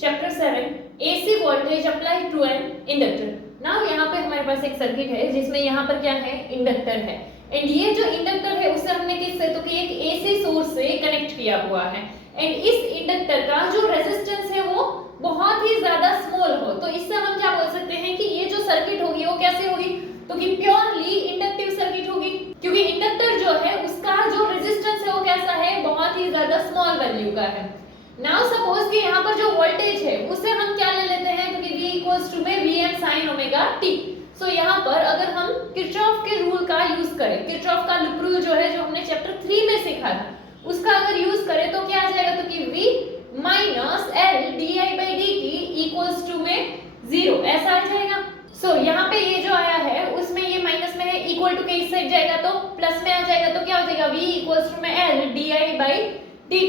Chapter 7 AC voltage apply to an inductor. Now यहाँ पे हमारे पास एक सर्किट है जिसमें यहाँ पर क्या है, इंडक्टर है। एंड ये जो इंडक्टर है उसे हमने किससे, तो कि एक एसी सोर्स से कनेक्ट किया हुआ है। एंड इस इंडक्टर का जो रेजिस्टेंस है वो बहुत ही ज्यादा स्मॉल हो, तो इससे हम क्या बोल सकते हैं कि ये जो सर्किट होगी वो कैसे होगी, तो कि प्योरली इंडक्टिव सर्किट होगी, क्योंकि इंडक्टर जो है उसका जो रेजिस्टेंस है वो कैसा है, बहुत ही ज्यादा स्मॉल वैल्यू का है। नाउ सपोज कि यहाँ पर जो वोल्टेज है उसे हम क्या ले लेते हैं, तो कि V इक्वल्स टू में Vm sin ओमेगा t। सो यहाँ पर अगर हम किरचॉफ के रूल का यूज करें, किरचॉफ का लूप रूल जो है जो हमने चैप्टर 3 में सीखा था उसका अगर यूज करें तो क्या आ जाएगा, तो कि V minus L di/dt equals to में 0 ऐसा आ जाएगा। सो यहाँ पे ये जो आया है उसमें ये माइनस में है, इक्वल टू के इस साइड जाएगा तो प्लस में आ जाएगा, तो क्या हो जाएगा V इक्वल्स टू में L di/dt।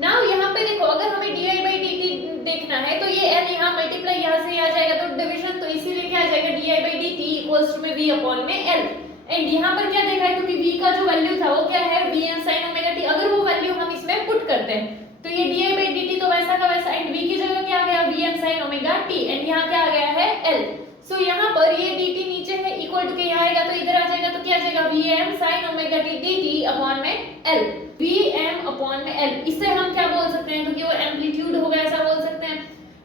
नाउ यहाँ पे देखो अगर हमें di/dt देखना है तो ये L यहाँ मल्टीप्लाई यहाँ से आ जाएगा तो डिवीजन, तो इसीलिए क्या आ जाएगा di/dt इक्वल्स टू में V अपॉन में L। एंड यहाँ पर क्या देखा है, तो कि V का जो वैल्यू था वो क्या है, Vm sin ओमेगा t। अगर वो वैल्यू हम इसमें पुट करते हैं तो ये di/dt तो वैसा का वैसा, एंड V की जगह क्या आ गया, Vm sin omega t, and यहाँ क्या आ गया है L। सो यहाँ पर ये dt नीचे है, इक्वल टू के यहाँ आएगा तो इधर आ जाएगा, तो क्या आ जाएगा Vm sin omega t dt upon में L, Vm अपॉन में L। इससे हम क्या बोल सकते हैं, तो कि वो एम्पलीट्यूड होगा ऐसा बोल सकते हैं।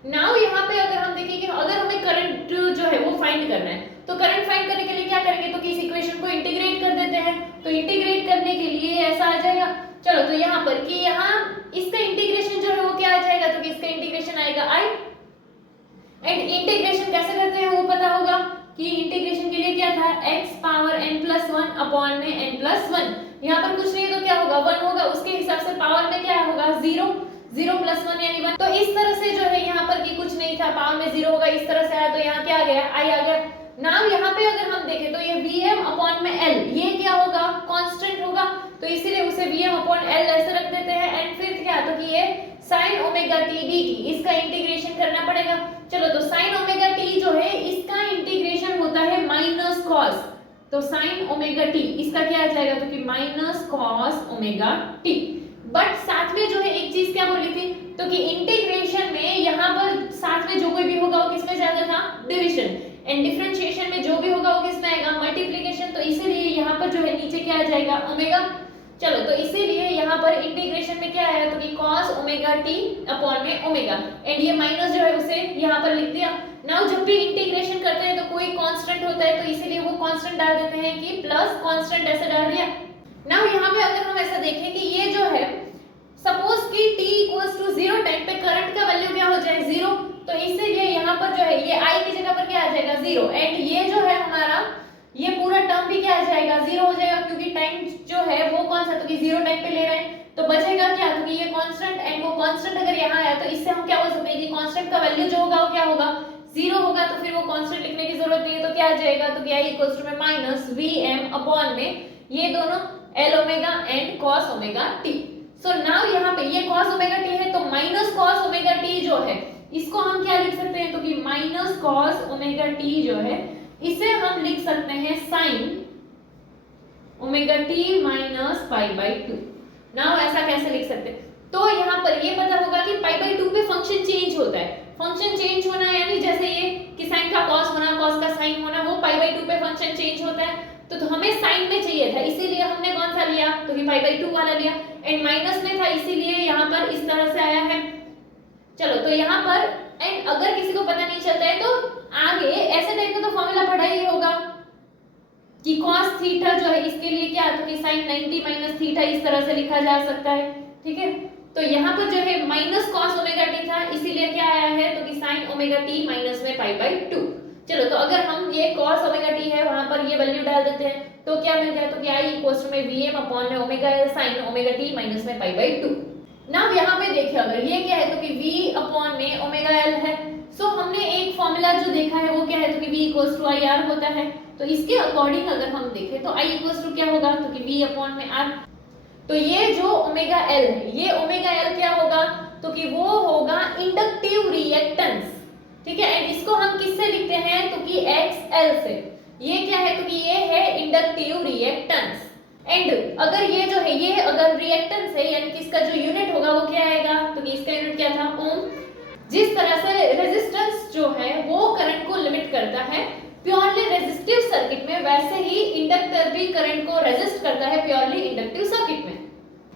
नाउ यहाँ पे अगर हम देखें कि अगर हमें करंट जो है वो फाइंड करना है तो करंट फाइंड करने के लिए क्या करेंगे, तो कि इस इक्वेशन को इंटीग्रेट कर देते हैं। तो इंटीग्रेट करने के लिए ऐसा आ जाएगा, चलो तो यहाँ पर कि यहाँ इसका इंटीग्रेशन जो है वो क्या आ जाएगा, तो कि इसका इंटीग्रेशन आएगा I। एंड इंटीग्रेशन कैसे करते हैं वो पता होगा कि इंटीग्रेशन के लिए क्या था, x पावर n+1 अपॉन में n+1। यहाँ पर कुछ नहीं है तो क्या होगा, 1 होगा, उसके हिसाब से पावर में क्या होगा 0, 0 + 1 यानी 1। तो इस तरह से जो है यहाँ पर कि कुछ नहीं था, पावर में 0 होगा, इस तरह से आया तो यहाँ क्या आ गया, I आ गया। नाउ यहाँ पे अगर हम देखें तो ये Vm अपॉन में L ये क्या होगा, कांस्टेंट होगा, तो इसीलिए उसे Vm अपॉन L ऐसे रख देते हैं। एंड फिर क्या, तो कि ये sin ओमेगा t dt इसका इंटीग्रेशन करना पड़ेगा। चलो तो sin ओमेगा t जो है इसका इंटीग्रेशन होता है माइनस कॉस, तो sin ओमेगा t इसका क्या आ जाएगा, तो कि minus cos omega t। But साथ में जो है एक चीज क्या बोली थी, तो कि इंटीग्रेशन में यहाँ पर साथ में जो कोई भी होगा वो किसमें ज्यादा था, डिवीजन, एंड डिफरेंशिएशन में जो भी होगा वो किसमें आएगा, मल्टीप्लिकेशन। तो इसीलिए यहाँ पर जो है नीचे क्या आ जाएगा, ओमेगा। चलो तो इसीलिए यहाँ पर इंटीग्रेशन में क्या आया, तो कि cos ओमेगा t अपॉन में ओमेगा, एंड ये माइनस जो है उसे यहाँ पर लिख दिया। नाउ जब भी इंटीग्रेशन करते हैं तो कोई कांस्टेंट होता है तो इसीलिए वो कांस्टेंट डाल देते हैं कि प्लस कांस्टेंट ऐसे डाल दिया। नाउ यहाँ पे अगर हम ऐसा देखें कि ये जो है सपोज कि t इक्वल्स टू 0 टाइम पे करंट का वैल्यू क्या हो जाए 0, तो इसीलिए यहाँ पर जो है ये I की जगह पर क्या आ जाएगा 0, एंड ये जो है हमारा ये पूरा टर्म भी क्या आ जाएगा 0 हो जाएगा, क्योंकि टाइम जो है वो कौन सा, तो कि 0 टाइम पे ले रहे हैं तो बचेगा क्या, तो कि ये कांस्टेंट, एंड वो कांस्टेंट अगर यहाँ आया तो इससे हम क्या बोल सकते हैं कि कांस्टेंट का वैल्यू जो होगा वो क्या होगा 0 होगा, तो फिर वो कांस्टेंट लिखने की जरूरत नहीं है। तो क्या आ जाएगा, तो कि I इक्वल्स टू में माइनस Vm अपॉन में ये दोनों L omega and cos omega t। So now यहाँ पे ये cos ओमेगा t है तो माइनस cos ओमेगा t जो है इसको हम क्या लिख सकते हैं, तो कि माइनस cos ओमेगा t जो है इसे हम लिख सकते हैं sin omega t minus π/2। Now ऐसा कैसे लिख सकते हैं, तो यहाँ पर ये पता होगा कि π/2 पे फंक्शन चेंज होता है। फंक्शन चेंज होना यानी जैसे ये कि sin का cos होना, cos का sin होना, वो π/2 पे फंक्शन चेंज होता है। तो हमें sin में चाहिए था इसीलिए हमने कौन सा लिया, तो कि π/2 वाला लिया, एंड माइनस में था इसीलिए यहाँ पर इस तरह से आया है। चलो तो यहाँ पर एंड अगर किसी को पता नहीं चलता है तो आगे ऐसे टाइप का तो फॉर्मूला पढ़ा ही होगा कि cos थीटा जो है इसके लिए क्या, तो कि sin 90 माइनस थीटा इस तरह से लिखा जा सकता है, ठीक है। तो यहाँ पर जो है माइनस cos ओमेगा t था इसीलिए क्या आया है, तो कि sin ओमेगा t माइनस में π/2। चलो तो अगर हम ये cos ओमेगा t है वहां पर ये वैल्यू डाल देते हैं तो क्या मिल गया, तो कि I इक्वल्स टू में Vm अपॉन में omega L sin omega t minus में π/2। नाउ यहाँ पे देखिए अगर ये क्या है, तो कि V अपॉन में ओमेगा L है। सो हमने एक फॉर्मूला जो देखा है वो क्या है, तो कि V इक्वल्स टू IR होता है। तो इसके अकॉर्डिंग अगर हम देखें तो I इक्वल्स टू क्या होगा, तो कि V अपॉन में R। तो ये जो ओमेगा L है ये ओमेगा L क्या होगा, तो कि वो होगा इंडक्टिव रिएक्टेंस, ठीक है। एंड इसको हम किससे लिखते हैं, तो कि XL से। ये क्या है, तो कि ये है इंडक्टिव रिएक्टेंस। एंड अगर ये जो है ये अगर रिएक्टेंस है यानी कि इसका जो यूनिट होगा वो क्या आएगा, तो कि इसका यूनिट क्या था ओम। जिस तरह से रेजिस्टेंस जो है वो करंट को लिमिट करता है प्योरली रेजिस्टिव सर्किट में, वैसे ही इंडक्टर भी करंट को रेजिस्ट करता है प्योरली इंडक्टिव सर्किट में।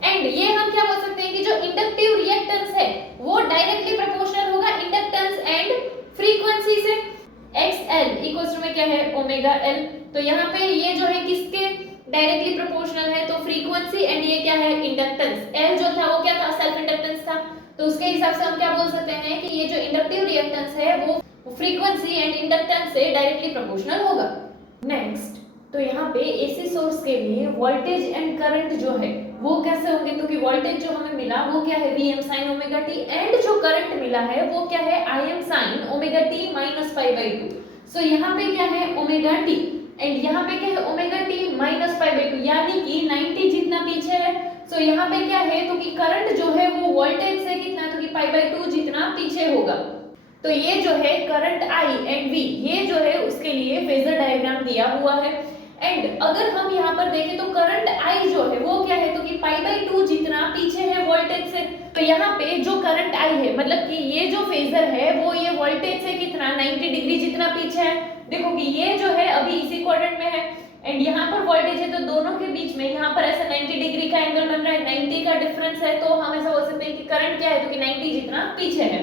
एंड ये हम क्या बोल सकते हैं कि जो इंडक्टिव रिएक्टेंस है वो डायरेक्टली प्रोपोर्शनल होगा इंडक्टेंस एंड फ्रीक्वेंसी से। XL इक्वल्स टू में क्या है ओमेगा L। तो यहाँ पे ये जो है किसके डायरेक्टली प्रोपोर्शनल है, तो फ्रीक्वेंसी एंड ये क्या है इंडक्टेंस। L जो था वो क्या था, सेल्फ इंडक्टेंस था, तो उसके हिसाब से हम क्या बोल सकते हैं कि ये जो इंडक्टिव रिएक्टेंस है वो फ्रीक्वेंसी एंड इंडक्टेंस से डायरेक्टली प्रोपोर्शनल होगा। नेक्स्ट, तो यहाँ पे एसी सोर्स के लिए वोल्टेज एंड करंट जो है वो कैसे होंगे, तो कि वोल्टेज जो हमें मिला वो क्या है Vm sin omega t and जो करंट मिला है वो क्या है Im sin omega t minus pi by 2। सो यहाँ पे क्या है ओमेगा t एंड यहाँ पे क्या है omega t minus pi by 2, यानी कि 90 जितना पीछे है। सो यहाँ पे क्या है, तो कि करंट जो है वो वोल्टेज से कितना, तो कि पाई बाई 2 जितना पीछे होगा। तो ये जो है करंट I एंड V, ये जो है उसके लिए फेजर डायग्राम दिया हुआ है। एंड अगर हम यहाँ पर देखें तो करंट I जो है वो क्या है, तो कि पाई बाई 2 जितना पीछे है वोल्टेज से। तो यहाँ पे जो करंट I है, मतलब कि ये जो फेजर है वो ये वोल्टेज से कितना 90 डिग्री जितना पीछे है। देखो कि ये जो है अभी इसी क्वाड्रेंट में है एंड यहाँ पर वोल्टेज है, तो दोनों के बीच में यहाँ पर ऐसा 90 डिग्री का एंगल बन रहा है, 90 का डिफरेंस है। तो हम ऐसा बोल सकते हैं कि करंट क्या है, तो कि 90 जितना पीछे है।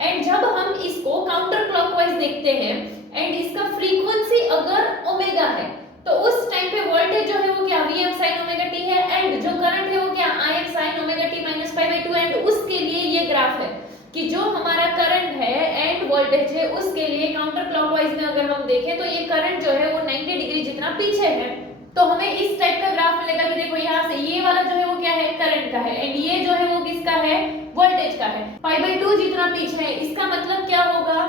एंड जब हम इसको काउंटर क्लॉकवाइज देखते हैं एंड इसका फ्रीक्वेंसी अगर ओमेगा है, तो उस टाइम पे वोल्टेज जो है वो क्या Vm sin ओमेगा t है एंड जो करंट है वो क्या Im sin omega t minus pi by 2। And उसके लिए ये ग्राफ है कि जो हमारा करंट है एंड वोल्टेज है उसके लिए काउंटर क्लॉकवाइज में अगर हम देखें तो ये करंट जो है वो 90 डिग्री जितना पीछे है। तो हमें इस टाइप का ग्राफ मिलेगा कि देखो यहाँ से ये वाला जो है वो क्या है करंट का है एंड ये जो है वो किसका है वोल्टेज का है, पाई बाई 2 जितना पीछे है। इसका मतलब क्या होगा,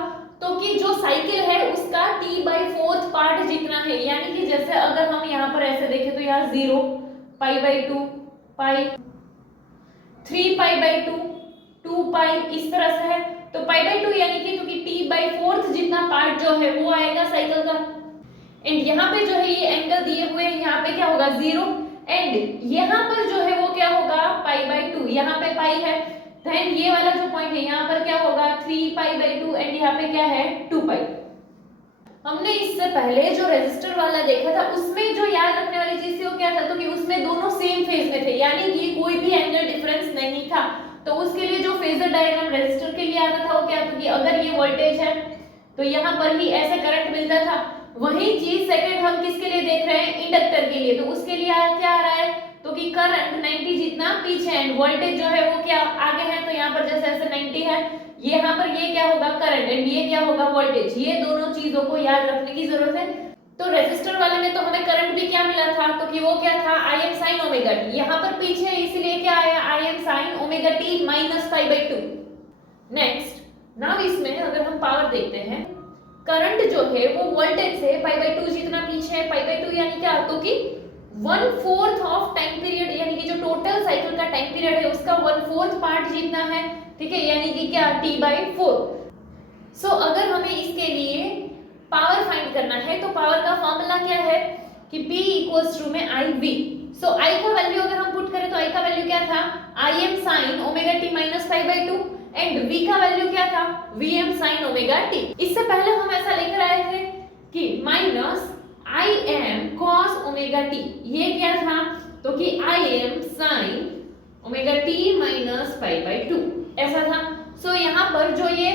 तो कि जो साइकिल है उसका t/4 पार्ट जितना है, यानी कि जैसे अगर हम यहाँ पर ऐसे देखें तो यहाँ 0 pi by 2 pi 3 pi by 2 2 पाई इस तरह से है। तो पाई बाई 2 यानी कि तो कि t/4 जितना पार्ट जो है वो आएगा साइकिल का। एंड यहाँ पे जो है ये एंगल दिए हुए हैं, यहाँ पे क्या होगा 0 एंड यहाँ पर जो है वो क्या होगा पाई बाई 2, यहाँ पे पाई है। देन ये वाला जो पॉइंट है यहाँ पर क्या होगा 3 पाई बाई 2 एंड यहाँ पे क्या है 2 पाई। हमने इससे पहले जो रेजिस्टर वाला देखा था उसमें जो याद रखने वाली चीज थी वो क्या था, तो कि उसमें दोनों सेम फेज में थे, यानी कि कोई भी एंगल डिफरेंस नहीं था। तो उसके लिए जो फेजर डायग्राम रेजिस्टर के लिए आता था वो क्या था कि अगर ये वोल्टेज है तो यहाँ पर ही ऐसे करंट मिलता था। वही चीज सेकंड हम किसके लिए देख रहे हैं इंडक्टर के लिए, तो उसके लिए क्या आ रहा है, तो कि करंट 90 जितना पीछे है, वोल्टेज जो है वो क्या आगे है। तो यहाँ पर जैसे ऐसे 90 है, यहाँ पर ये क्या होगा करंट एंड ये क्या होगा वोल्टेज। ये दोनों चीजों को याद रखने की जरूरत है। तो रेजिस्टर वाले में तो हमें करंट भी क्या मिला था, तो कि वो क्या था Im sin ओमेगा t, यहाँ पर पीछे है इसलिए क्या आया Im sin omega t minus pi by 2। Next, now इसमें अगर हम पावर देखते हैं, करंट जो है वो वोल्टेज से पाई बाई 2 जितना पीछे है। पाई बाई 2 यानी क्या, तो कि 1/4 ऑफ टाइम पीरियड, यानी कि जो टोटल साइकिल का टाइम पीरियड है उसका 1/4 पार्ट जितना है, ठीक है, यानी कि क्या t/4। सो अगर हमें इसके लिए पावर फाइंड करना है तो पावर का फॉर्मूला क्या है कि P इक्वल्स टू में IV। सो I का वैल्यू अगर हम पुट करें तो I का वैल्यू क्या था Im sin omega t minus pi by 2 and V का वैल्यू क्या था Vm sin ओमेगा t। इससे पहले हम ऐसा लेकर आए थे कि minus Im cos omega t, ये क्या था, तो कि Im sin omega t minus pi by 2 ऐसा था। सो यहाँ पर जो ये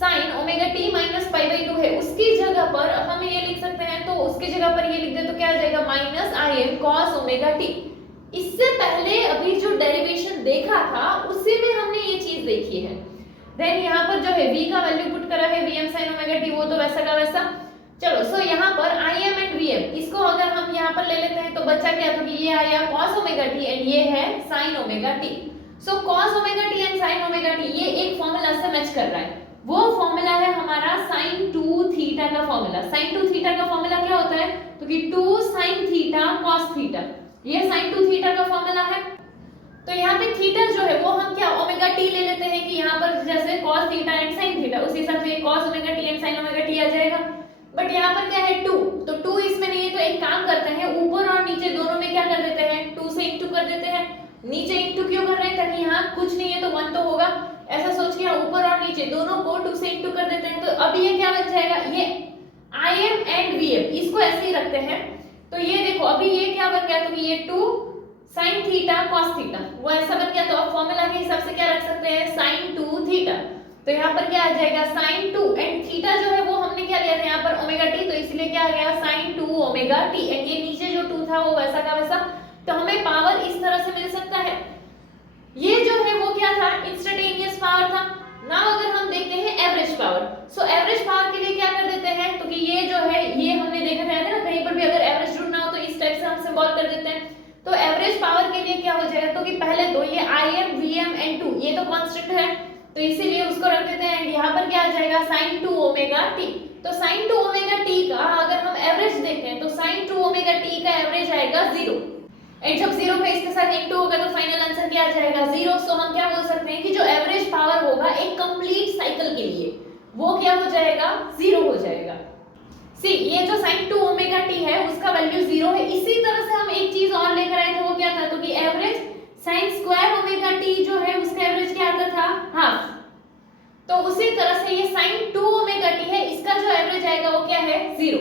sin omega t minus pi by 2 है उसकी जगह पर हम ये लिख सकते हैं, तो उसकी जगह पर ये लिख दे तो क्या आ जाएगा minus Im cos omega t। इससे पहले अभी जो डेरिवेशन देखा था उसी में हमने ये चीज देखी है। देन यहाँ पर जो है v का वैल्यू पुट करा है Vm sin ओमेगा t, वो तो वैसा का वैसा। चलो सो यहाँ पर Im एंड Vm इसको अगर हम यहाँ पर ले लेते हैं तो बच्चा क्या, तो कि ये आया cos ओमेगा t एंड ये है sin omega t। So cos omega t and sin omega t ये एक फॉर्मूला से मैच कर रहा है। वो फॉर्मूला है हमारा sin 2 थीटा का फॉर्मूला। sin 2 थीटा का फॉर्मूला क्या होता है, तो कि 2 sin थीटा cos थीटा, ये sin 2 थीटा का फॉर्मूला है। तो यहाँ पे थीटा जो है वो हम क्या ओमेगा t ले लेते हैं कि यहाँ पर जैसे cos theta and sin theta, उसी हिसाब से cos omega t and sin omega t आ जाएगा। बट यहाँ पर क्या है 2, तो 2 इसमें नहीं है, तो एक काम करते हैं ऊपर और नीचे दोनों में क्या कर देते हैं 2 से इंटू कर देते हैं। नीचे इंटू क्यों कर रहे हैं, ताकि यहाँ कुछ नहीं है तो 1 तो होगा ऐसा सोच के ऊपर और नीचे दोनों को 2 से इंटू कर देते हैं, तो अब ये क्या बन जाएगा, ये Im एंड Vm, इसको ऐसे ही रखते हैं। तो ये देखो अभी ये क्या बन गया, तो ये 2 sin थीटा cos थीटा, वो ऐसा बन गया। तो अब फॉर्मूला के हिसाब से क्या रख सकते हैं, sin 2 थीटा। तो यहाँ पर क्या आ जाएगा, sin 2 एंड थीटा जो है वो हमने क्या लिया था यहाँ पर ओमेगा टी, तो इसलिए क्या आ गया sin 2 ओमेगा टी, एंड ये नीचे जो 2 था वो वैसा का वैसा। तो हमें पावर इस तरह से मिल सकता है। ये जो है वो क्या था, इंस्टेंटेनियस पावर था। नाउ अगर हम देखते हैं average power, so average power के लिए क्या कर देते हैं, तो कि ये जो है ये हमने देखा था ना, कहीं पर भी अगर एवरेज ढूंढना हो तो इस टाइप से हम सिंबल कर देते हैं। तो एवरेज पावर के लिए क्या हो जाएगा, तो कि पहले तो ये Im Vm एंड 2 ये तो कांस्टेंट है, तो इसीलिए उसको रख देते हैं। एंड यहाँ पर क्या आ जाएगा sin 2 ओमेगा टी। तो sin 2 ओमेगा टी का अगर हम एवरेज देखें तो sin 2 ओमेगा टी का एवरेज आएगा 0, एंड जब 0 पे इसके साथ इंटू होगा तो फाइनल आंसर क्या आ जाएगा 0। सो हम क्या बोल सकते हैं कि जो एवरेज पावर होगा एक कंप्लीट साइकिल के लिए वो क्या हो जाएगा, 0 हो जाएगा। सी ये जो sin 2 ओमेगा टी है उसका वैल्यू 0 है। इसी तरह से हम एक चीज और लेकर आए थे, वो क्या था, तो कि average sin square omega T जो है उसका एवरेज क्या आता था, हाफ। तो उसी तरह से ये sin 2 ओमेगा टी है, इसका जो एवरेज आएगा वो क्या है, 0।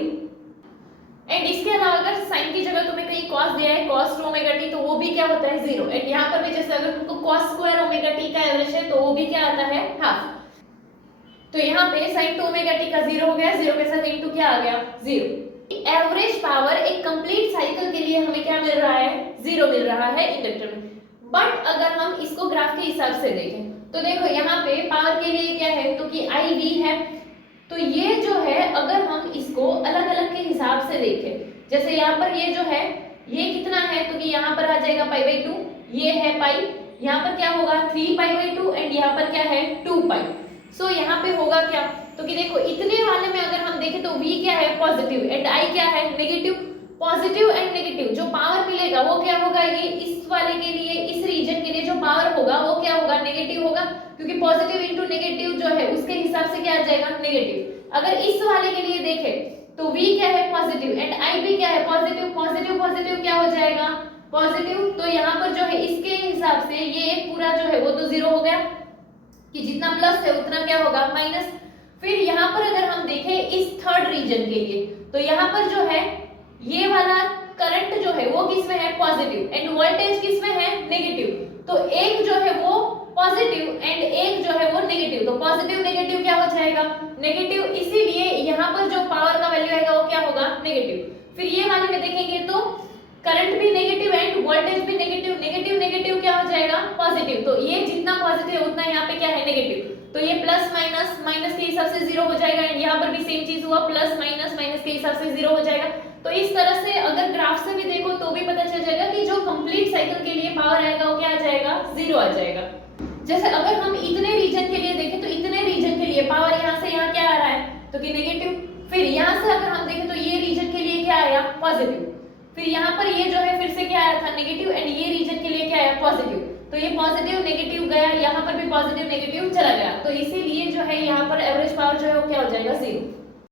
एंड इसके अलावा अगर sin की जगह तुम्हें कहीं cos दिया है, cos 2 ओमेगा टी, तो वो भी क्या होता है, 0। एंड यहाँ पर भी जैसे अगर तुमको cos स्क्वायर ओमेगा टी का एवरेज है तो वो भी क्या आता है, हाफ। तो यहाँ पे sin 2 ओमेगा टी का 0 हो गया, 0 के साथ इनटू क्या आ गया, 0। एवरेज पावर एक कंप्लीट साइकिल के लिए हमें क्या मिल रहा है, 0 मिल रहा है इंडक्टर में। बट अगर हम इसको ग्राफ के हिसाब से देखें तो देखो यहाँ पे पावर के लिए क्या है, तो कि IV है। तो ये जो है अगर हम इसको अलग अलग के हिसाब से देखें, जैसे यहाँ पर ये जो है ये कितना है, तो कि यहाँ पर आ जाएगा π/2, ये है पाई, यहाँ पर क्या होगा 3π/2 एंड यहाँ पर क्या है 2π। सो यहाँ पे होगा क्या, तो कि देखो इतने वाले में अगर हम देखें तो V क्या है, पॉजिटिव, एंड I क्या है, नेगेटिव। पॉजिटिव एंड नेगेटिव जो पावर मिलेगा वो क्या होगा, ये इस वाले के लिए, इस रीजन के लिए जो पावर होगा वो क्या होगा, नेगेटिव होगा, क्योंकि पॉजिटिव इंटू नेगेटिव जो है उसके हिसाब से क्या आ जाएगा, नेगेटिव। अगर इस वाले के लिए देखें तो V क्या है, पॉजिटिव, एंड I भी क्या है, पॉजिटिव। पॉजिटिव पॉजिटिव क्या हो जाएगा, पॉजिटिव। तो यहाँ पर जो है इसके हिसाब से ये एक पूरा जो है वो तो 0 हो गया, कि जितना प्लस है उतना क्या होगा, माइनस। फिर यहाँ पर अगर हम देखें इस थर्ड रीजन के लिए, तो यहाँ पर जो है ये वाला करंट जो है वो किसमें है, पॉजिटिव, एंड वोल्टेज किसमें है, नेगेटिव। तो एक जो है वो पॉजिटिव एंड एक जो है वो नेगेटिव, तो पॉजिटिव नेगेटिव क्या हो जाएगा, नेगेटिव। इसीलिए यहाँ पर जो पावर का वैल्यू आएगा वो क्या होगा, नेगेटिव। फिर ये वाले में देखेंगे तो करंट भी नेगेटिव एंड वोल्टेज भी नेगेटिव, नेगेटिव नेगेटिव क्या हो जाएगा, पॉजिटिव। तो ये जितना पॉजिटिव है उतना यहाँ पे क्या है, नेगेटिव। तो ये प्लस माइनस, माइनस के हिसाब से 0 हो जाएगा, एंड यहाँ पर भी सेम चीज हुआ, प्लस माइनस, माइनस के हिसाब से 0 हो जाएगा। तो इस तरह से अगर ग्राफ से भी देखो तो भी पता चल जाएगा कि जो कंप्लीट साइकिल के लिए पावर आएगा वो क्या आ जाएगा, 0 आ जाएगा। जैसे अगर हम इतने रीजन के लिए देखें तो इतने रीजन के लिए पावर यहाँ से यहाँ क्या आ रहा है, तो कि नेगेटिव। फिर यहाँ से अगर हम देखें तो ये रीजन के लिए क्या आया, पॉजिटिव। फिर यहाँ पर ये जो है फिर से क्या आया था, नेगेटिव, एंड ये रीजन के लिए क्या आया, पॉजिटिव। तो ये पॉजिटिव नेगेटिव गया, यहाँ पर भी पॉजिटिव नेगेटिव चला गया। तो इसीलिए जो है यहाँ पर एवरेज पावर जो है वो क्या हो जाएगा, 0।